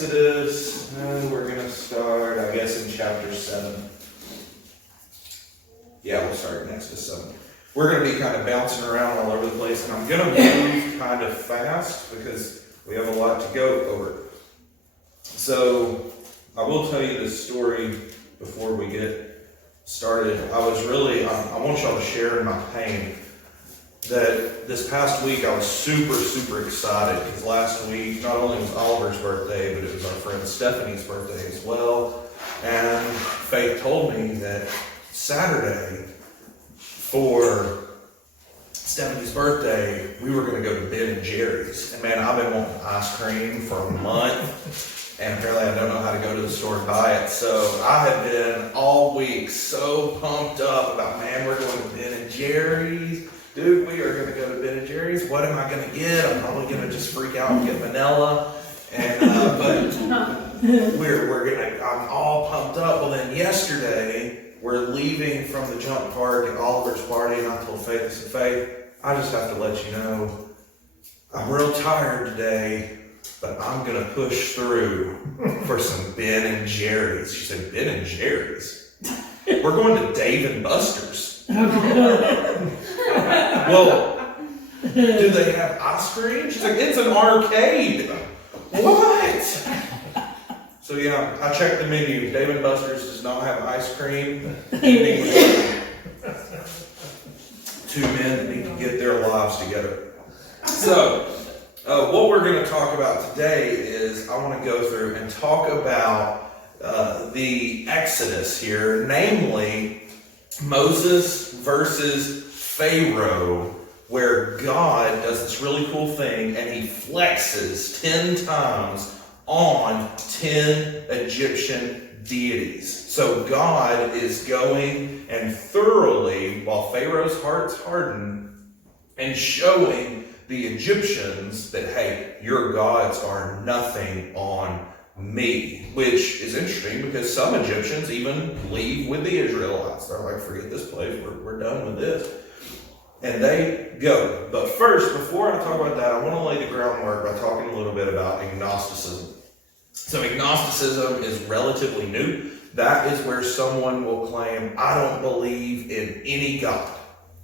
Exodus, and we're going to start, I guess, in chapter 7. Yeah, we'll start in Exodus 7. We're going to be kind of bouncing around all over the place, and I'm going to move kind of fast because we have a lot to go over. So, I will tell you this story before we get started. I want y'all to share in my pain that this past week I was super excited because last week not only was Oliver's birthday, but it was our friend Stephanie's birthday as well. And Faith told me that Saturday for Stephanie's birthday, we were going to go to Ben & Jerry's. And man, I've been wanting ice cream for a month, and apparently I don't know how to go to the store and buy it. So I have been all week so pumped up about, man, we're going to Ben & Jerry's. Dude, we are going to go to Ben & Jerry's. What am I going to get? I'm probably going to just freak out and get vanilla. And but I'm all pumped up. Well, then yesterday, we're leaving from the jump park at Oliver's party, and I told Faith, I said, Faith, I just have to let you know, I'm real tired today, but I'm going to push through for some Ben & Jerry's. She said, Ben & Jerry's? We're going to Dave & Buster's. Well, do they have ice cream? She's like, it's an arcade. What? So yeah, I checked the menu. Dave & Buster's does not have ice cream. Two men that need to get their lives together. So, what we're going to talk about today is I want to go through and talk about the Exodus here, namely Moses versus Pharaoh, where God does this really cool thing and he flexes 10 times on 10 Egyptian deities. So God is going and thoroughly, while Pharaoh's heart's hardened, and showing the Egyptians that, hey, your gods are nothing on me. Which is interesting because some Egyptians even leave with the Israelites. They're like, forget this place, we're done with this. And they go. But first, before I talk about that, I want to lay the groundwork by talking a little bit about Agnosticism. So Agnosticism is relatively new. That is where someone will claim, I don't believe in any God.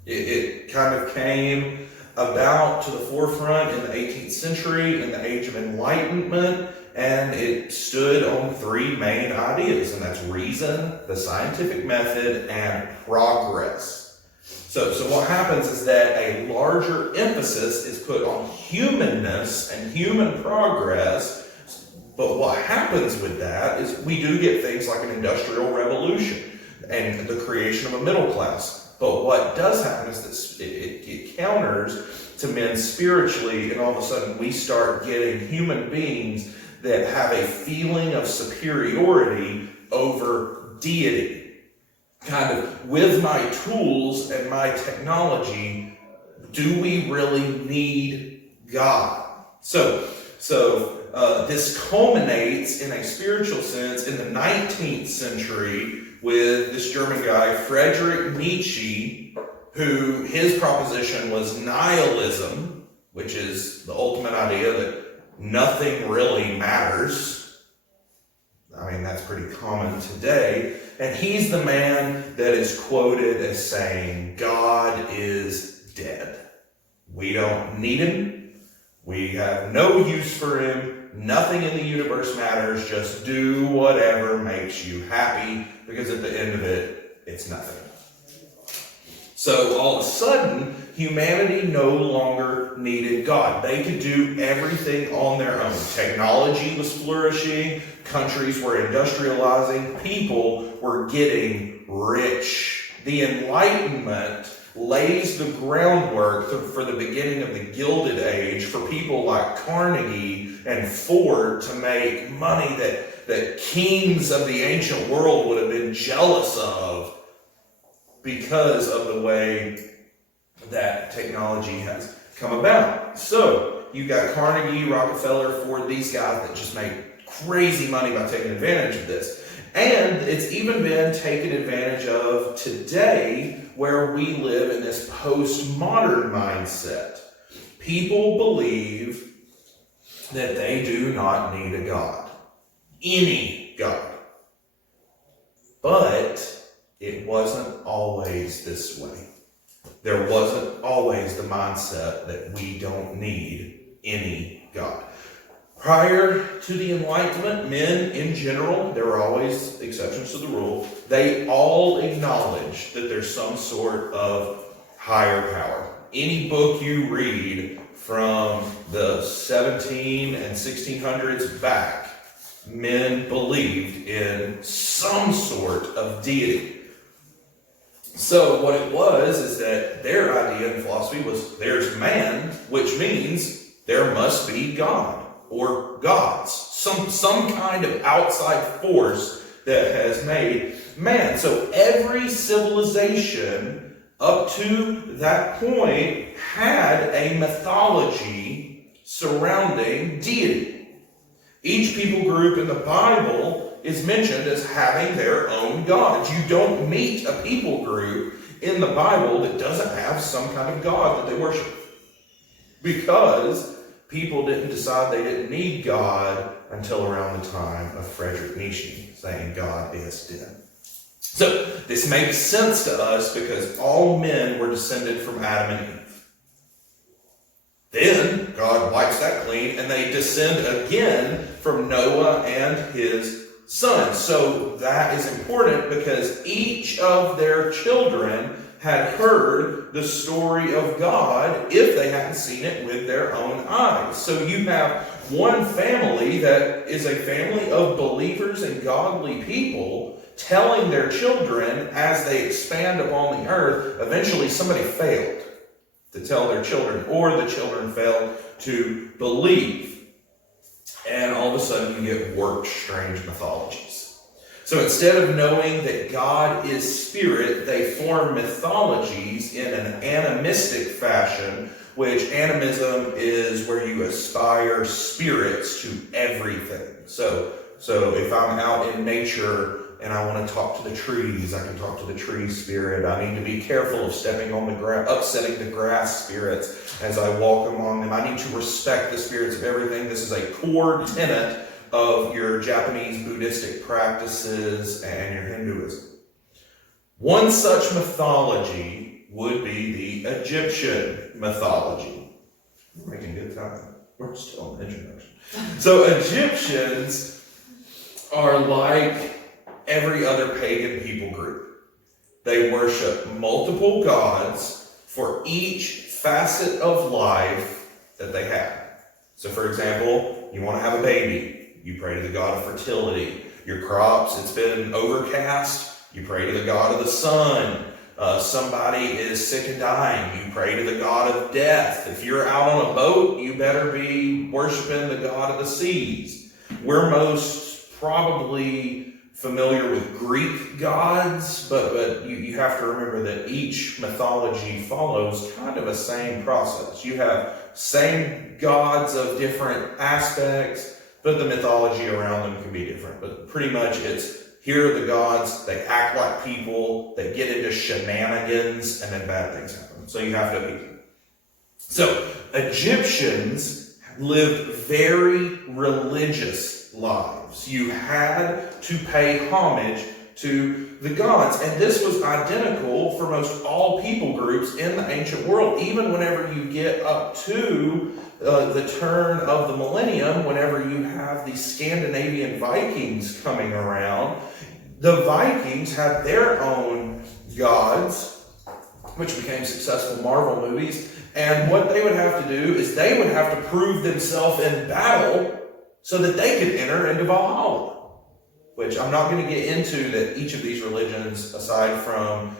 It kind of came about to the forefront in the 18th century, in the Age of Enlightenment, and it stood on three main ideas, and that's reason, the scientific method, and progress. So what happens is that a larger emphasis is put on humanness and human progress. But what happens with that is we do get things like an industrial revolution and the creation of a middle class. But what does happen is that it counters to men spiritually, and all of a sudden we start getting human beings that have a feeling of superiority over deity. Kind of, with my tools and my technology, do we really need God? So this culminates in a spiritual sense in the 19th century with this German guy, Frederick Nietzsche, who his proposition was nihilism, which is the ultimate idea that nothing really matters. I mean, that's pretty common today. And he's the man that is quoted as saying, God is dead. We don't need him. We have no use for him. Nothing in the universe matters. Just do whatever makes you happy, because at the end of it, it's nothing. So all of a sudden, humanity no longer needed God. They could do everything on their own. Technology was flourishing. Countries were industrializing. People were getting rich. The Enlightenment lays the groundwork for the beginning of the Gilded Age for people like Carnegie and Ford to make money that kings of the ancient world would have been jealous of because of the way that technology has come about. So you got Carnegie, Rockefeller, Ford, these guys that just make crazy money by taking advantage of this. And it's even been taken advantage of today, where we live in this postmodern mindset. People believe that they do not need a God. any God. But it wasn't always this way. There wasn't always the mindset that we don't need any God. Prior to the Enlightenment, men in general, there were always exceptions to the rule, they all acknowledged that there's some sort of higher power. Any book you read from the 17 and 1600s back, men believed in some sort of deity. So what it was is that their idea in philosophy was there's man, which means there must be God or gods, some kind of outside force that has made man. So every civilization up to that point had a mythology surrounding deity. Each people group in the Bible is mentioned as having their own gods. You don't meet a people group in the Bible that doesn't have some kind of god that they worship. Because people didn't decide they didn't need God until around the time of Frederick Nietzsche, saying God is dead. So this makes sense to us because all men were descended from Adam and Eve. Then God wipes that clean and they descend again from Noah and his sons. So that is important because each of their children had heard the story of God if they hadn't seen it with their own eyes. So you have one family that is a family of believers and godly people telling their children as they expand upon the earth. Eventually somebody failed to tell their children, or the children failed to believe. And all of a sudden you get warped, strange mythologies. So instead of knowing that God is spirit, they form mythologies in an animistic fashion, which animism is where you aspire spirits to everything. So if I'm out in nature and I want to talk to the trees, I can talk to the tree spirit. I need to be careful of stepping on the grass, upsetting the grass spirits as I walk among them. I need to respect the spirits of everything. This is a core tenet of your Japanese Buddhistic practices and your Hinduism. One such mythology would be the Egyptian mythology. We're making good time. We're still in the introduction. So Egyptians are like every other pagan people group. They worship multiple gods for each facet of life that they have. So for example, you want to have a baby, you pray to the god of fertility. Your crops, it's been overcast, you pray to the god of the sun. Somebody is sick and dying, you pray to the god of death. If you're out on a boat, you better be worshiping the god of the seas. We're most probably familiar with Greek gods, but you have to remember that each mythology follows kind of a same process. You have same gods of different aspects, but the mythology around them can be different. But pretty much it's, here are the gods, they act like people, they get into shenanigans, and then bad things happen. So you have to beat them. So Egyptians lived very religious lives. You had to pay homage to the gods. And this was identical for most all people groups in the ancient world. Even whenever you get up to the turn of the millennium, whenever you have the Scandinavian Vikings coming around, the Vikings had their own gods, which became successful Marvel movies. And what they would have to do is they would have to prove themselves in battle so that they could enter into Valhalla, which I'm not going to get into that each of these religions, aside from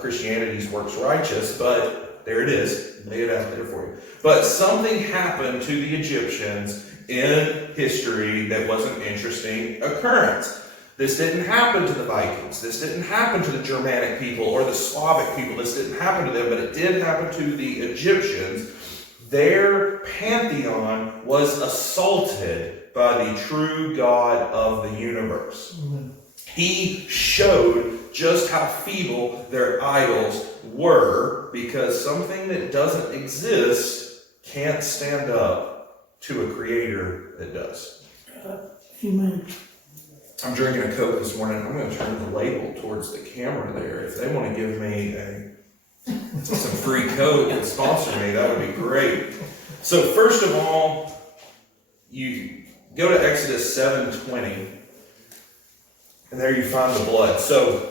Christianity's works righteous, but there it is. Lay it out there for you. But something happened to the Egyptians in history that was an interesting occurrence. This didn't happen to the Vikings. This didn't happen to the Germanic people or the Slavic people. This didn't happen to them, but it did happen to the Egyptians. Their pantheon was assaulted by the true God of the universe. He showed just how feeble their idols were, because something that doesn't exist can't stand up to a creator that does. Amen. I'm drinking a Coke this morning. I'm going to turn the label towards the camera there. If they want to give me some free Coke and sponsor me, that would be great. So first of all, you go to Exodus 7:20, and there you find the blood. So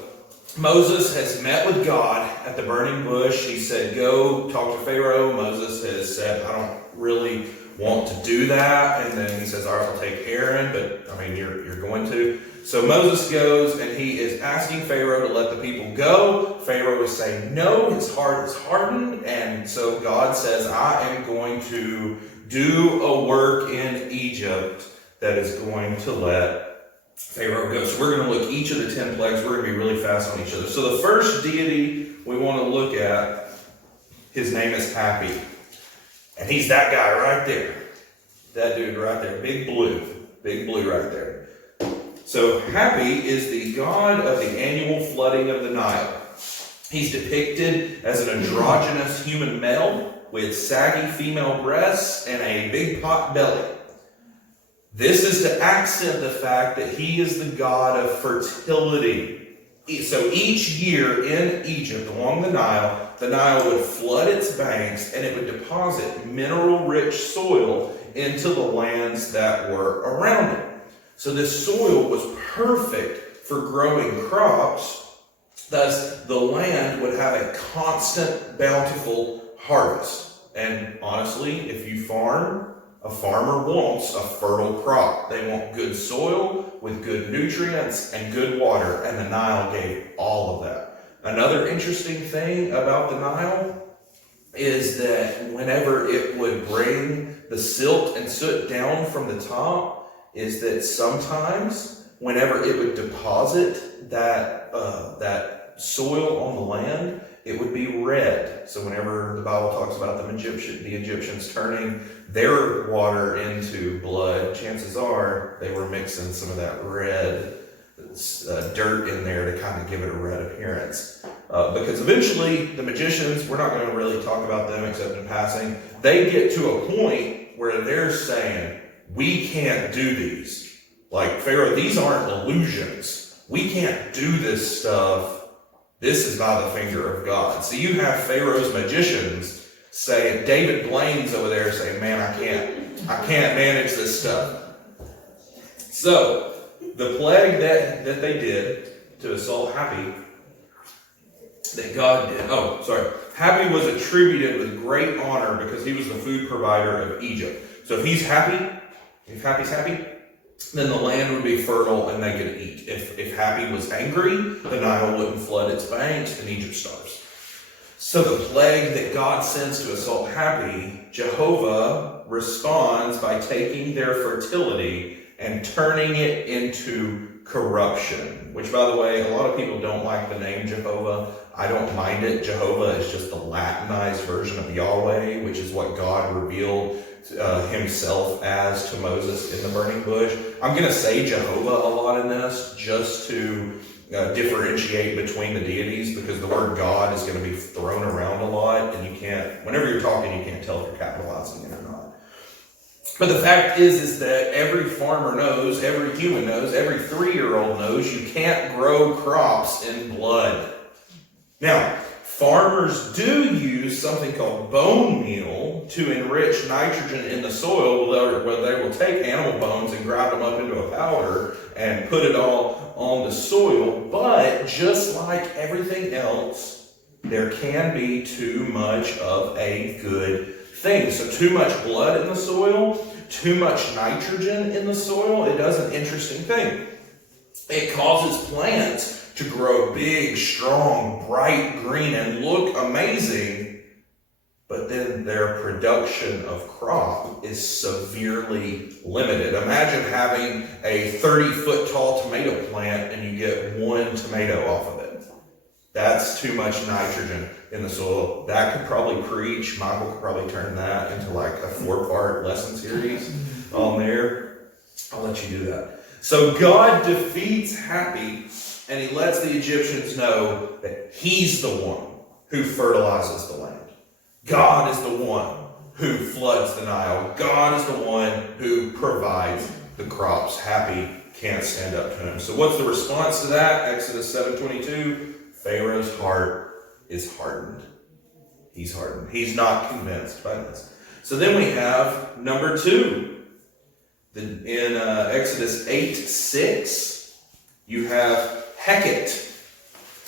Moses has met with God at the burning bush. He said, go talk to Pharaoh. Moses has said, I don't really want to do that. And then he says, all right, I'll take Aaron, but I mean, you're going to. So Moses goes and he is asking Pharaoh to let the people go. Pharaoh is saying no, his heart is hardened. And so God says, I am going to do a work in Egypt that is going to let Pharaoh goes. So we're going to look each of the 10 plagues. We're going to be really fast on each other. So the first deity we want to look at, his name is Happy. And he's that guy right there. That dude right there. Big blue right there. So Happy is the god of the annual flooding of the Nile. He's depicted as an androgynous human male with saggy female breasts and a big pot belly. This is to accent the fact that he is the god of fertility. So each year in Egypt, along the Nile would flood its banks and it would deposit mineral-rich soil into the lands that were around it. So this soil was perfect for growing crops. Thus, the land would have a constant, bountiful harvest. And honestly, if you farm, a farmer wants a fertile crop. They want good soil with good nutrients and good water, and the Nile gave all of that. Another interesting thing about the Nile is that whenever it would bring the silt and soot down from the top, is that sometimes whenever it would deposit that soil on the land, it would be red. So whenever the Bible talks about the Egyptians turning their water into blood, chances are they were mixing some of that red dirt in there to kind of give it a red appearance. Because eventually the magicians, we're not going to really talk about them except in passing, they get to a point where they're saying, we can't do these. Like, Pharaoh, these aren't illusions. We can't do this stuff. This is by the finger of God. So you have Pharaoh's magicians saying, David Blaine's over there saying, man, I can't manage this stuff. So the plague that they did to assault Happy, that God did, Happy was attributed with great honor because he was the food provider of Egypt. So if Happy's happy, then the land would be fertile and they could eat. If Happy was angry, the Nile wouldn't flood its banks and Egypt starves. So the plague that God sends to assault Happy, Jehovah responds by taking their fertility and turning it into corruption. Which, by the way, a lot of people don't like the name Jehovah. I don't mind it. Jehovah is just the Latinized version of Yahweh, which is what God revealed himself as to Moses in the burning bush. I'm going to say Jehovah a lot in this just to differentiate between the deities, because the word God is going to be thrown around a lot, and you can't, whenever you're talking, you can't tell if you're capitalizing it or not. But the fact is that every farmer knows, every human knows, every 3-year-old knows you can't grow crops in blood. Now, farmers do use something called bone meal to enrich nitrogen in the soil, where they will take animal bones and grind them up into a powder and put it all on the soil. But just like everything else, there can be too much of a good thing. So too much blood in the soil, too much nitrogen in the soil, it does an interesting thing. It causes plants to grow big, strong, bright green and look amazing, but then their production of crop is severely limited. Imagine having a 30-foot tall tomato plant and you get 1 tomato off of it. That's too much nitrogen in the soil. That could probably preach. Michael could probably turn that into like a 4-part lesson series on there. I'll let you do that. So God defeats Happy, and he lets the Egyptians know that he's the one who fertilizes the land. God is the one who floods the Nile. God is the one who provides the crops. Happy can't stand up to him. So what's the response to that? Exodus 7:22, Pharaoh's heart is hardened. He's hardened. He's not convinced by this. So then we have number 2. In Exodus 8:6, you have Hecate.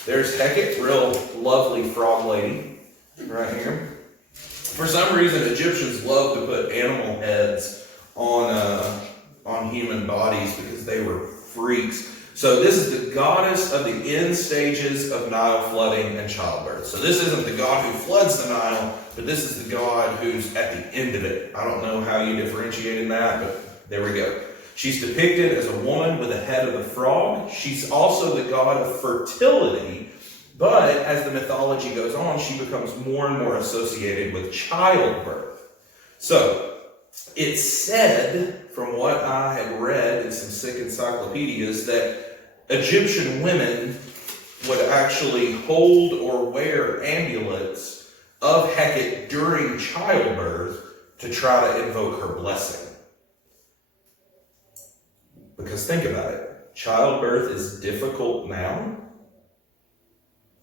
There's Hecate, real lovely frog lady right here. For some reason, Egyptians love to put animal heads on human bodies because they were freaks. So this is the goddess of the end stages of Nile flooding and childbirth. So this isn't the god who floods the Nile, but this is the god who's at the end of it. I don't know how you differentiated that, but there we go. She's depicted as a woman with the head of a frog. She's also the god of fertility, but as the mythology goes on, she becomes more and more associated with childbirth. So it's said, from what I had read in some sick encyclopedias, that Egyptian women would actually hold or wear amulets of Hecate during childbirth to try to invoke her blessing. Because think about it, childbirth is difficult now.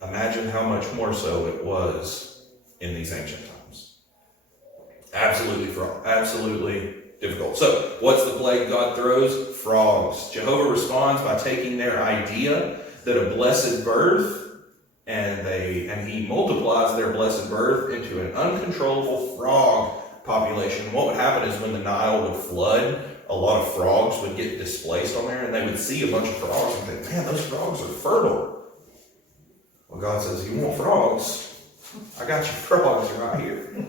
Imagine how much more so it was in these ancient times. Absolutely difficult. So, what's the plague God throws? Frogs. Jehovah responds by taking their idea that a blessed birth, and he multiplies their blessed birth into an uncontrollable frog population. What would happen is when the Nile would flood, a lot of frogs would get displaced on there, and they would see a bunch of frogs and think, man, those frogs are fertile. Well, God says, you want frogs? I got you frogs right here.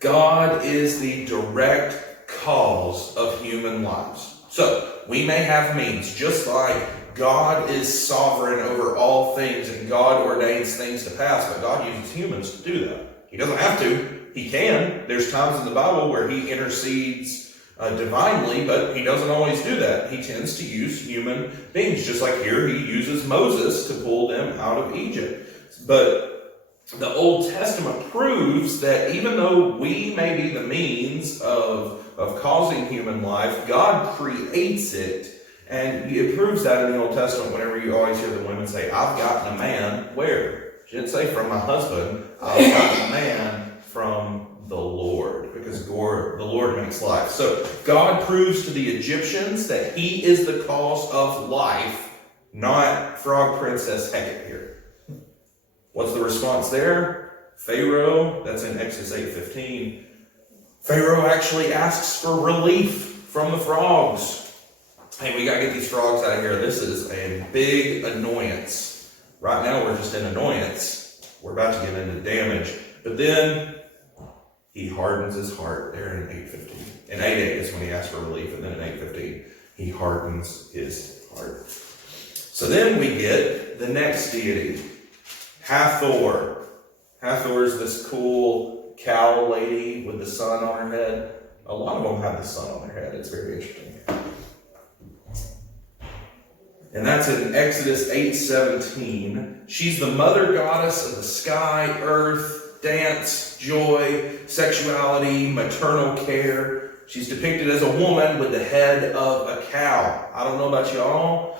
God is the direct cause of human lives. So, we may have means, just like God is sovereign over all things and God ordains things to pass, but God uses humans to do that. He doesn't have to. He can. There's times in the Bible where he intercedes divinely, but he doesn't always do that. He tends to use human beings, just like here he uses Moses to pull them out of Egypt. But the Old Testament proves that even though we may be the means of causing human life, God creates it. And it proves that in the Old Testament whenever you always hear the women say, I've gotten a man. Where? She didn't say from my husband. I've gotten a man from the Lord, because the Lord makes life. So God proves to the Egyptians that he is the cause of life, not frog princess Hecate here. What's the response there? Pharaoh, that's in Exodus 8:15. Pharaoh actually asks for relief from the frogs. Hey, we got to get these frogs out of here. This is a big annoyance. Right now we're just in annoyance. We're about to get into damage. But then he hardens his heart there in 8:15. In 8:8 is when he asks for relief, and then in 8:15 he hardens his heart. So then we get the next deity, Hathor. Hathor is this cool cow lady with the sun on her head. A lot of them have the sun on their head. It's very interesting. And that's in Exodus 8:17. She's the mother goddess of the sky, earth, dance, joy, sexuality, maternal care. She's depicted as a woman with the head of a cow. I don't know about y'all,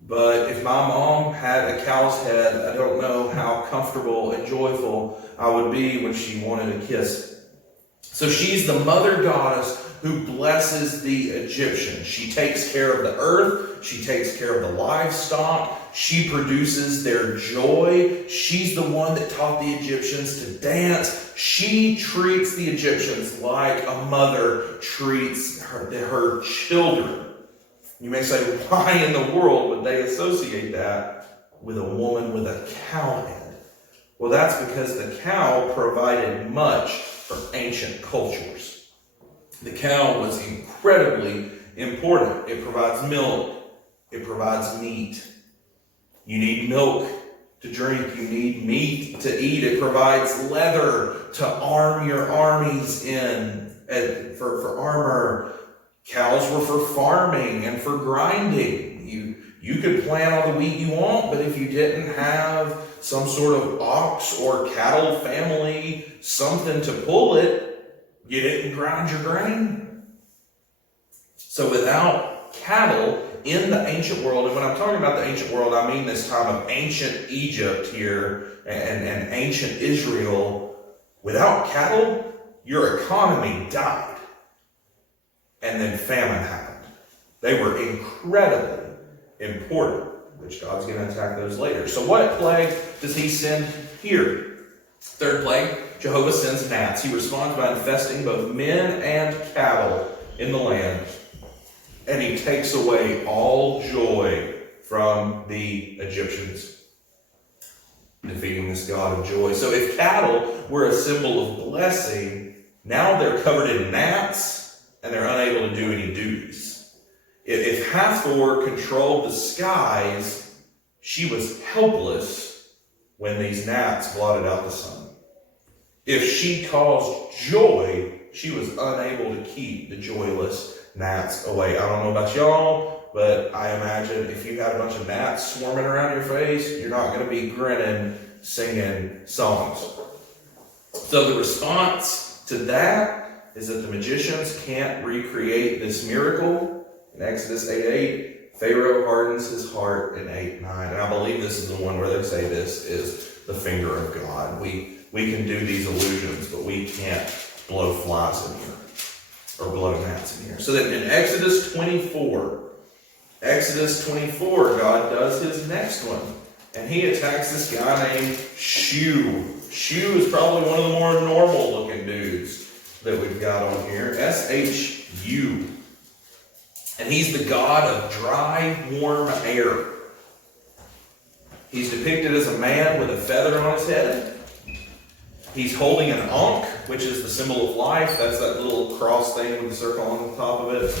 but if my mom had a cow's head, I don't know how comfortable and joyful I would be when she wanted a kiss. So she's the mother goddess who blesses the Egyptians. She takes care of the earth. She takes care of the livestock. She produces their joy. She's the one that taught the Egyptians to dance. She treats the Egyptians like a mother treats her children. You may say, why in the world would they associate that with a woman with a cow head? Well, that's because the cow provided much for ancient cultures. The cow was incredibly important. It provides milk. It provides meat. You need milk to drink. You need meat to eat. It provides leather to arm your armies in, for armor. Cows were for farming and for grinding. You could plant all the wheat you want, but if you didn't have some sort of ox or cattle family, something to pull it, you didn't grind your grain. So without cattle in the ancient world, and when I'm talking about the ancient world, I mean this time of ancient Egypt here and ancient Israel. Without cattle, your economy died. And then famine happened. They were incredibly important, which God's going to attack those later. So what plague does he send here? Third plague, Jehovah sends gnats. He responds by infesting both men and cattle in the land. And he takes away all joy from the Egyptians, defeating this God of joy. So if cattle were a symbol of blessing, now they're covered in gnats and they're unable to do any duties. If Hathor controlled the skies, she was helpless when these gnats blotted out the sun. If she caused joy, she was unable to keep the joyless gnats away. I don't know about y'all, but I imagine if you had a bunch of gnats swarming around your face, you're not going to be grinning, singing songs. So the response to that is that the magicians can't recreate this miracle. In Exodus 8:8, Pharaoh hardens his heart in 8:9. And I believe this is the one where they say this is the finger of God. We can do these illusions, but we can't blow flies in here or blow gnats in here. So that in Exodus 24, God does his next one. And he attacks this guy named Shu. Shu is probably one of the more normal looking dudes that we've got on here. S-H-U. And he's the god of dry, warm air. He's depicted as a man with a feather on his head. He's holding an ankh, which is the symbol of life. That's that little cross thing with the circle on the top of it.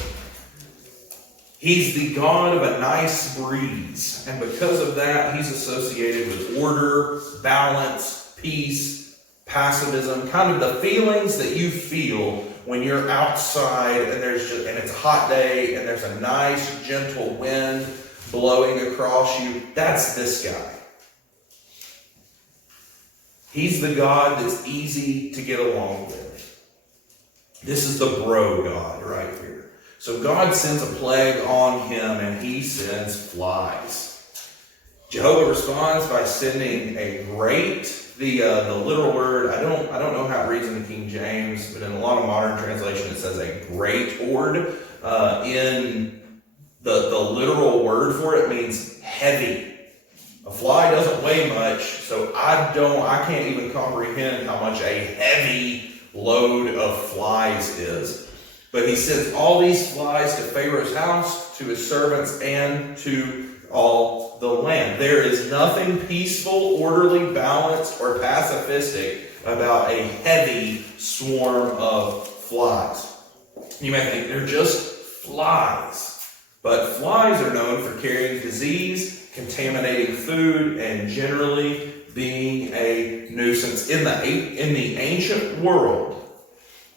He's the god of a nice breeze. And because of that, he's associated with order, balance, peace, pacifism, kind of the feelings that you feel when you're outside and it's a hot day and there's a nice, gentle wind blowing across you. That's this guy. He's the God that's easy to get along with. This is the bro God right here. So God sends a plague on him and he sends flies. Jehovah responds by sending a great, the literal word, I don't know how it reads in the King James, but in a lot of modern translation it says a great horde. In the literal word for it means heavy. A fly doesn't weigh much, so I can't even comprehend how much a heavy load of flies is. But he sends all these flies to Pharaoh's house, to his servants, and to all the land. There is nothing peaceful, orderly, balanced, or pacifistic about a heavy swarm of flies. You may think they're just flies, but flies are known for carrying disease, contaminating food, and generally being a nuisance. In the ancient world,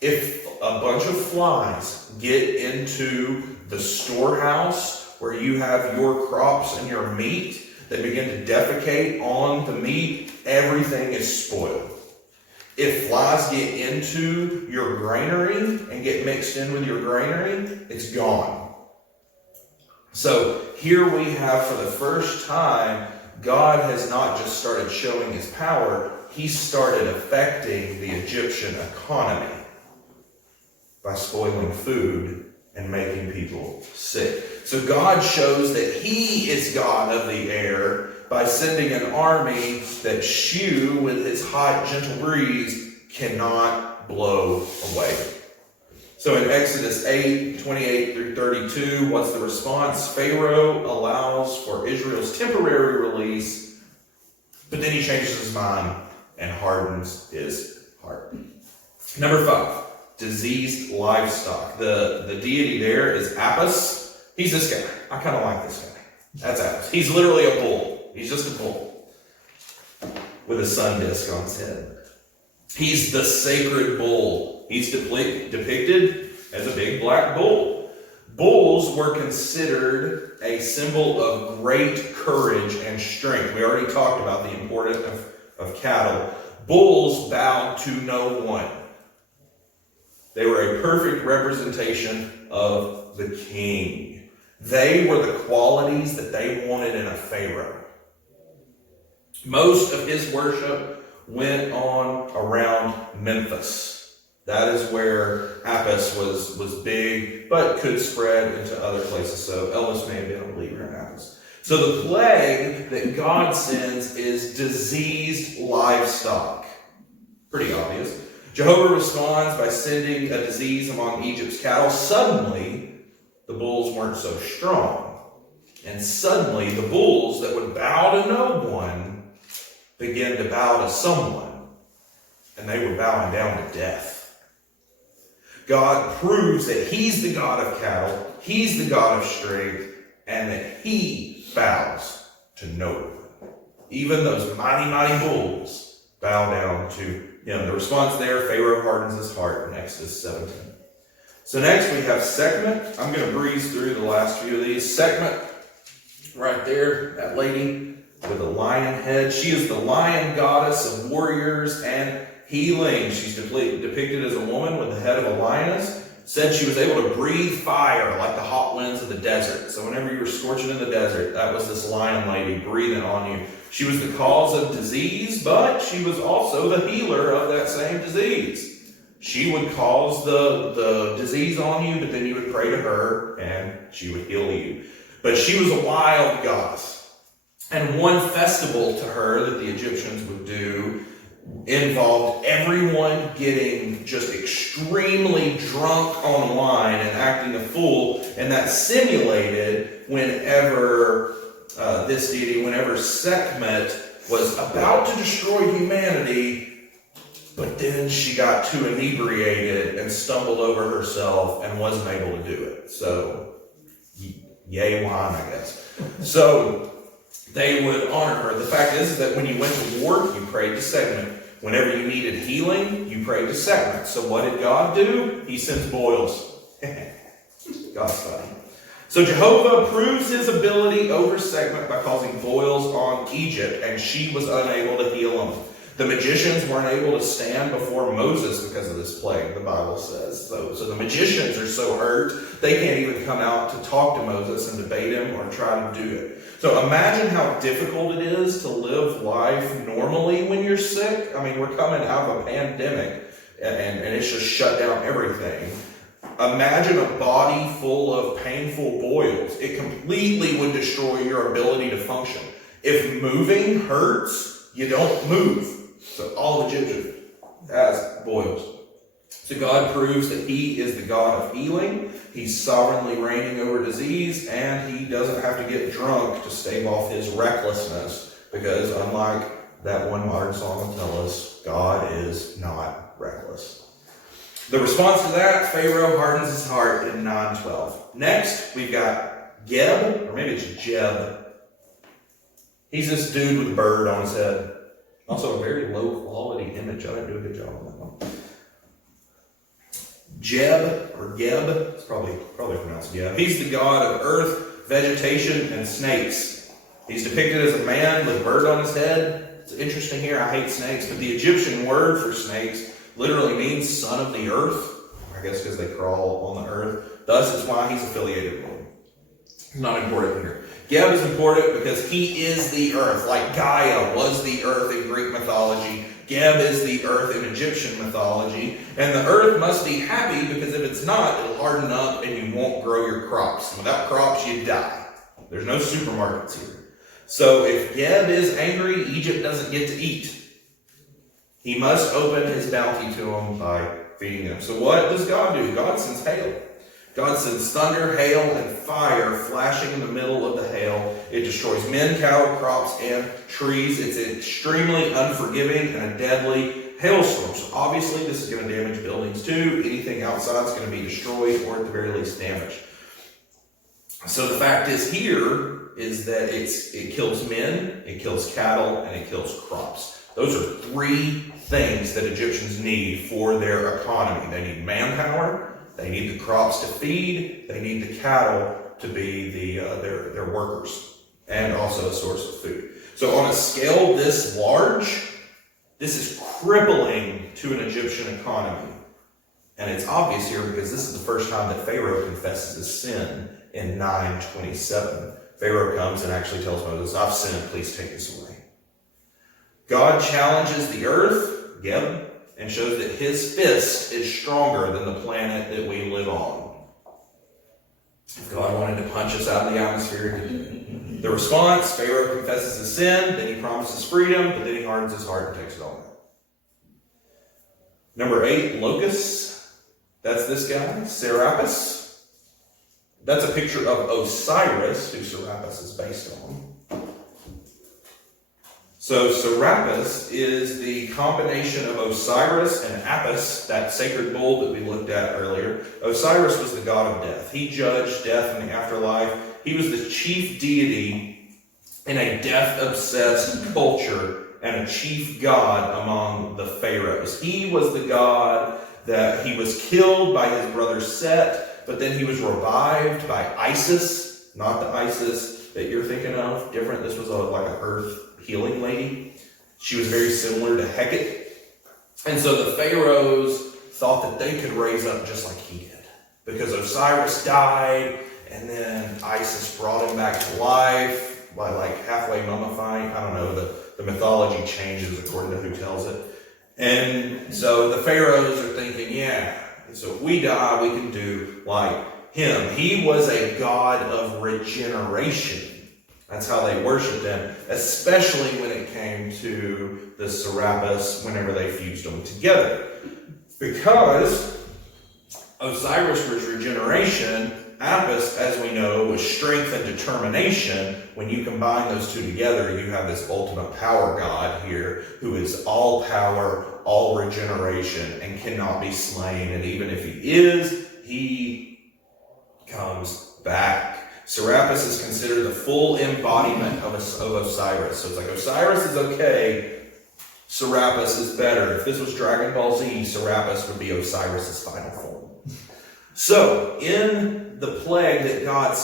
if a bunch of flies get into the storehouse where you have your crops and your meat, they begin to defecate on the meat, everything is spoiled. If flies get into your granary and get mixed in with your granary, it's gone. So here we have, for the first time, God has not just started showing his power, he started affecting the Egyptian economy by spoiling food and making people sick. So God shows that he is God of the air by sending an army that Shu, with his hot, gentle breeze, cannot blow away. So in Exodus 8:28-32, what's the response? Pharaoh allows for Israel's temporary release, but then he changes his mind and hardens his heart. Number 5, diseased livestock. The deity there is Apis. He's this guy. I kind of like this guy. That's Apis. He's literally a bull. He's just a bull with a sun disk on his head. He's the sacred bull. He's depicted as a big black bull. Bulls were considered a symbol of great courage and strength. We already talked about the importance of cattle. Bulls bowed to no one. They were a perfect representation of the king. They were the qualities that they wanted in a pharaoh. Most of his worship went on around Memphis. That is where Apis was big, but could spread into other places. So Elvis may have been a believer in Apis. So the plague that God sends is diseased livestock. Pretty obvious. Jehovah responds by sending a disease among Egypt's cattle. Suddenly, the bulls weren't so strong. And suddenly, the bulls that would bow to no one began to bow to someone. And they were bowing down to death. God proves that he's the God of cattle, he's the God of strength, and that he bows to no one. Even those mighty, mighty bulls bow down to him. The response there, Pharaoh hardens his heart in Exodus 17. So next we have Sekhmet. I'm going to breeze through the last few of these. Sekhmet, right there, that lady with a lion head. She is the lion goddess of warriors and healing. She's depicted as a woman with the head of a lioness. Said she was able to breathe fire like the hot winds of the desert. So whenever you were scorching in the desert, that was this lion lady breathing on you. She was the cause of disease, but she was also the healer of that same disease. She would cause the disease on you, but then you would pray to her and she would heal you. But she was a wild goddess. And one festival to her that the Egyptians would do involved everyone getting just extremely drunk on wine and acting a fool, and that simulated whenever this deity, whenever Sekhmet was about to destroy humanity, but then she got too inebriated and stumbled over herself and wasn't able to do it. So, yay wine, I guess. So, they would honor her. The fact is that when you went to war, you prayed to Sekhmet. Whenever you needed healing, you prayed to Sekhmet. So what did God do? He sends boils. God's funny. So Jehovah proves his ability over Sekhmet by causing boils on Egypt, and she was unable to heal them. The magicians weren't able to stand before Moses because of this plague, the Bible says. So the magicians are so hurt, they can't even come out to talk to Moses and debate him or try to do it. So imagine how difficult it is to live life normally when you're sick. I mean, we're coming out of a pandemic, and it's just shut down everything. Imagine a body full of painful boils. It completely would destroy your ability to function. If moving hurts, you don't move. So all Egyptians has boils. So God proves that he is the God of healing. He's sovereignly reigning over disease, and he doesn't have to get drunk to stave off his recklessness, because unlike that one modern song will tell us, God is not reckless. The response to that, Pharaoh hardens his heart in 9:12. Next, we've got Geb, or maybe it's Jeb. He's this dude with a bird on his head. Also a very low quality image. I didn't do a good job on that one. Jeb, or Geb, it's probably pronounced Geb. He's the god of earth, vegetation, and snakes. He's depicted as a man with a bird on his head. It's interesting here, I hate snakes, but the Egyptian word for snakes literally means son of the earth. I guess because they crawl on the earth. Thus, it's why he's affiliated with them. It's not important here. Geb is important because he is the earth, like Gaia was the earth in Greek mythology. Geb is the earth in Egyptian mythology. And the earth must be happy, because if it's not, it'll harden up and you won't grow your crops. Without crops, you die. There's no supermarkets here. So if Geb is angry, Egypt doesn't get to eat. He must open his bounty to them by feeding them. So what does God do? God sends hail. God sends thunder, hail, and fire flashing in the middle of the hail. It destroys men, cattle, crops, and trees. It's extremely unforgiving and a deadly hailstorm. So obviously this is going to damage buildings too. Anything outside is going to be destroyed, or at the very least damaged. So the fact is here is that it kills men, it kills cattle, and it kills crops. Those are three things that Egyptians need for their economy. They need manpower, they need the crops to feed, they need the cattle to be their workers, and also a source of food. So on a scale this large, this is crippling to an Egyptian economy. And it's obvious here because this is the first time that Pharaoh confesses his sin in 9:27. Pharaoh comes and actually tells Moses, I've sinned, please take this away. God challenges the earth, Geb, and shows that his fist is stronger than the planet that we live on. If God wanted to punch us out of the atmosphere, he did. The response, Pharaoh confesses his sin, then he promises freedom, but then he hardens his heart and takes it all back. Number 8, locusts. That's this guy, Serapis. That's a picture of Osiris, who Serapis is based on. So Serapis is the combination of Osiris and Apis, that sacred bull that we looked at earlier. Osiris was the god of death. He judged death in the afterlife. He was the chief deity in a death-obsessed culture and a chief god among the pharaohs. He was the god that he was killed by his brother Set, but then he was revived by Isis, not the Isis that you're thinking of, different. This was like an earth healing lady. She was very similar to Hecate. And so the pharaohs thought that they could raise up just like he did, because Osiris died and then Isis brought him back to life by like halfway mummifying. I don't know, the mythology changes according to who tells it. And so the pharaohs are thinking, yeah, so if we die, we can do like him. He was a god of regeneration. That's how they worshipped him, especially when it came to the Serapis, whenever they fused them together. Because Osiris was regeneration, Apis, as we know, was strength and determination. When you combine those two together, you have this ultimate power god here, who is all power, all regeneration, and cannot be slain. And even if he is, he comes back. Serapis is considered the full embodiment of Osiris. So it's like Osiris is okay, Serapis is better. If this was Dragon Ball Z, Serapis would be Osiris's final form. So, in the plague that God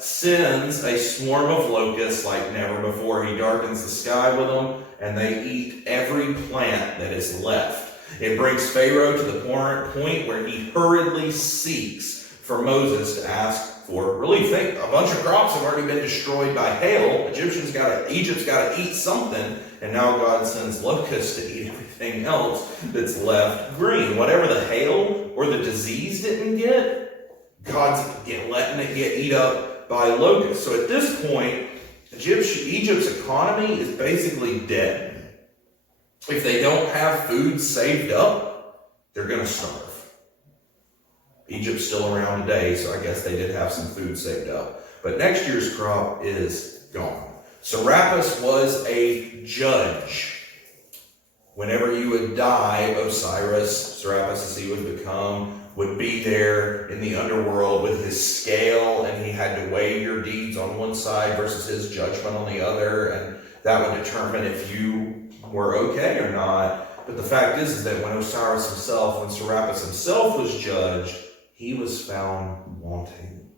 sends a swarm of locusts like never before. He darkens the sky with them, and they eat every plant that is left. It brings Pharaoh to the point where he hurriedly seeks for Moses to ask for relief. Think, a bunch of crops have already been destroyed by hail. Egypt's got to eat something, and now God sends locusts to eat everything else that's left green. Whatever the hail or the disease didn't get, God's letting it get eat up by locusts. So at this point, Egypt's economy is basically dead. If they don't have food saved up, they're going to starve. Egypt's still around today, so I guess they did have some food saved up. But next year's crop is gone. Serapis was a judge. Whenever you would die, Osiris, Serapis as he would become, would be there in the underworld with his scale, and he had to weigh your deeds on one side versus his judgment on the other, and that would determine if you were okay or not. But the fact is that when Serapis himself was judged, he was found wanting.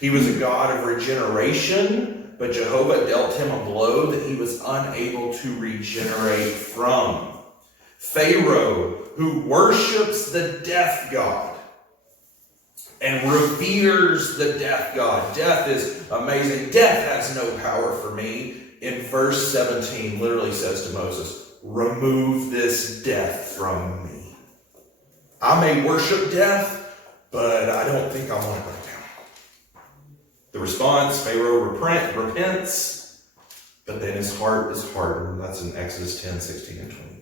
He was a god of regeneration, but Jehovah dealt him a blow that he was unable to regenerate from. Pharaoh, who worships the death god and reveres the death god. Death is amazing. Death has no power for me. In verse 17, literally says to Moses, remove this death from me. I may worship death, but I don't think I want to go down. The response, Pharaoh repents, but then his heart is hardened. That's in Exodus 10, 16, and 20.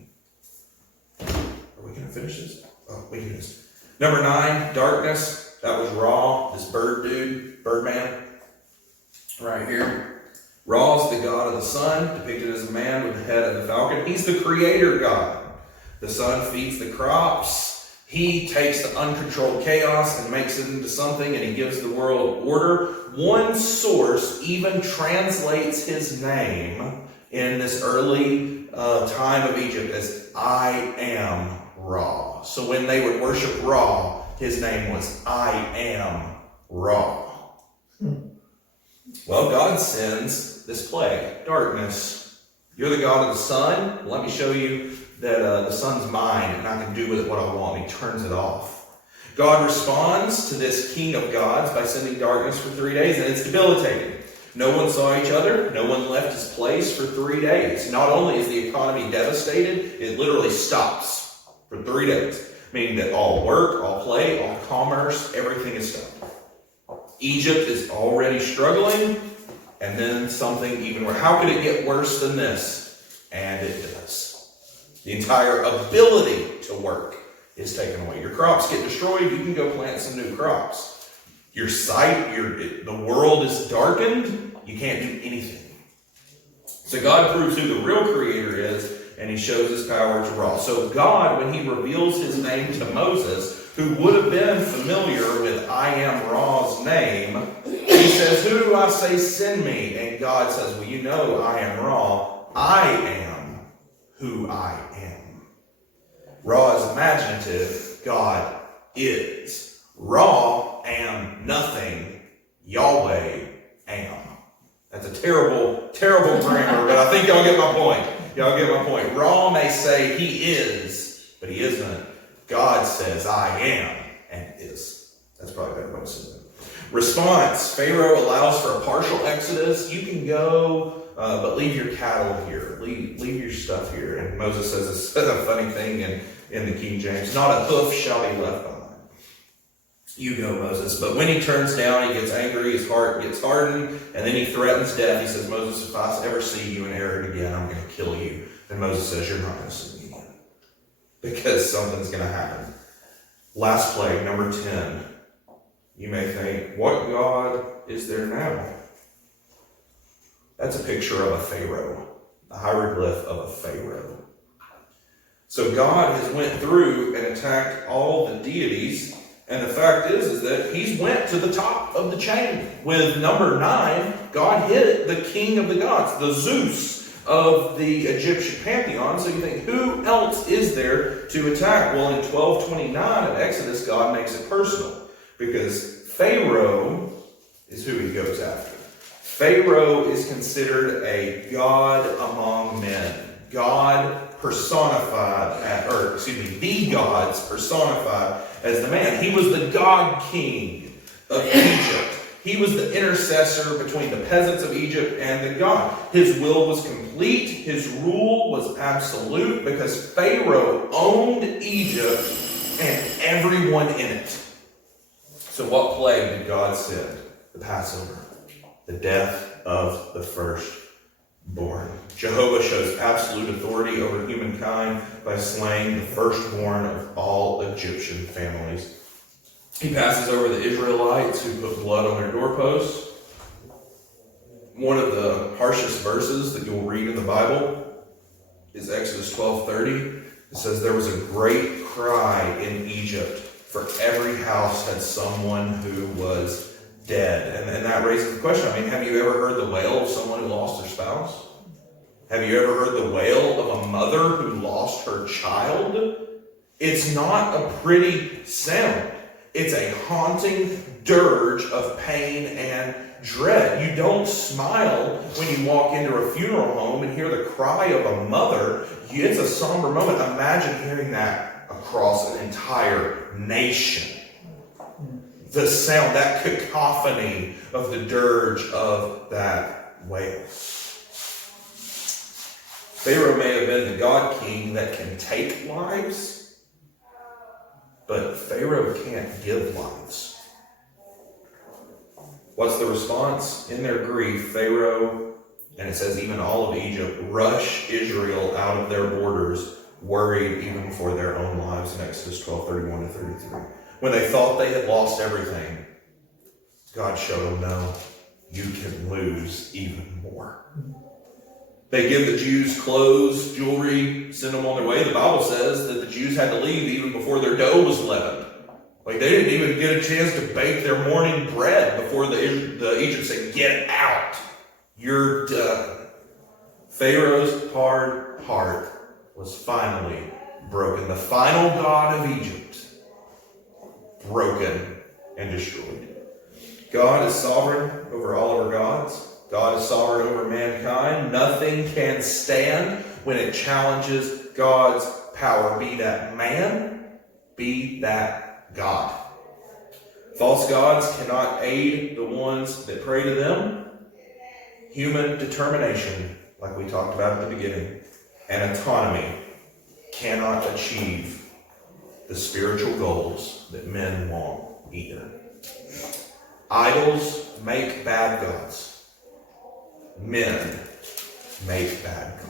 Are we going to finish this? Oh, we can do this. Number 9, darkness. That was Ra, this Birdman, right here. Ra is the god of the sun, depicted as a man with the head of the falcon. He's the creator god. The sun feeds the crops. He takes the uncontrolled chaos and makes it into something, and he gives the world order. One source even translates his name in this early time of Egypt as I am Ra. So when they would worship Ra, his name was I am Ra. Well, God sends this plague, darkness. You're the God of the sun. Let me show you that the sun's mine and I can do with it what I want. He turns it off. God responds to this king of gods by sending darkness for 3 days, and it's debilitating. No one saw each other. No one left his place for 3 days. Not only is the economy devastated, it literally stops for 3 days, meaning that all work, all play, all commerce, everything is stopped. Egypt is already struggling, and then something even worse. How could it get worse than this? And it does. The entire ability to work is taken away. Your crops get destroyed, you can go plant some new crops. Your sight, the world is darkened, you can't do anything. So God proves who the real creator is, and he shows his power to Ra. So God, when he reveals his name to Moses, who would have been familiar with I am Ra's name, he says, who do I say send me? And God says, well, you know I am Ra. I am who I am. Ra is imaginative. God is. Ra am nothing. Yahweh am. That's a terrible, terrible grammar, but I think y'all get my point. Y'all get my point. Ra may say he is, but he isn't. God says I am and is. That's probably better way to say it. Response. Pharaoh allows for a partial exodus. You can go, but leave your cattle here. Leave your stuff here. And Moses says a funny thing in the King James. Not a hoof shall be left behind. You go, Moses. But when he turns down, he gets angry, his heart gets hardened, and then he threatens death. He says, Moses, if I ever see you in error again, I'm going to kill you. And Moses says, you're not going to see me again. Because something's going to happen. Last plague, number 10. You may think, what God is there now? That's a picture of a Pharaoh. A hieroglyph of a Pharaoh. So God has went through and attacked all the deities. And the fact is that he's went to the top of the chain. With number 9, God hit the king of the gods, the Zeus of the Egyptian pantheon. So you think, who else is there to attack? Well, in 12:29 of Exodus, God makes it personal. Because Pharaoh is who he goes after. Pharaoh is considered a god among men. God personified, the gods personified as the man. He was the god king of Egypt. He was the intercessor between the peasants of Egypt and the God. His will was complete. His rule was absolute because Pharaoh owned Egypt and everyone in it. So what plague did God send? The Passover. The death of the firstborn. Jehovah shows absolute authority over humankind by slaying the firstborn of all Egyptian families. He passes over the Israelites who put blood on their doorposts. One of the harshest verses that you'll read in the Bible is Exodus 12:30. It says, there was a great cry in Egypt, for every house had someone who was dead. And that raises the question, have you ever heard the wail of someone who lost their spouse? Have you ever heard the wail of a mother who lost her child? It's not a pretty sound. It's a haunting dirge of pain and dread. You don't smile when you walk into a funeral home and hear the cry of a mother. It's a somber moment. Imagine hearing that across an entire nation. The sound, that cacophony of the dirge of that wail. Pharaoh may have been the God king that can take lives, but Pharaoh can't give lives. What's the response? In their grief, Pharaoh, and it says even all of Egypt, rush Israel out of their borders, worried even for their own lives in Exodus 12:31-33. When they thought they had lost everything, God showed them, no, you can lose even more. They give the Jews clothes, jewelry, send them on their way. The Bible says that the Jews had to leave even before their dough was leavened. They didn't even get a chance to bake their morning bread before the Egyptians said, get out. You're done. Pharaoh's hard heart was finally broken. The final god of Egypt, broken and destroyed. God is sovereign over all of our gods. God is sovereign over mankind. Nothing can stand when it challenges God's power, be that man, be that God. False gods cannot aid the ones that pray to them. Human determination, like we talked about at the beginning, and autonomy cannot achieve the spiritual goals that men want either. Idols make bad gods. Men make bad gods.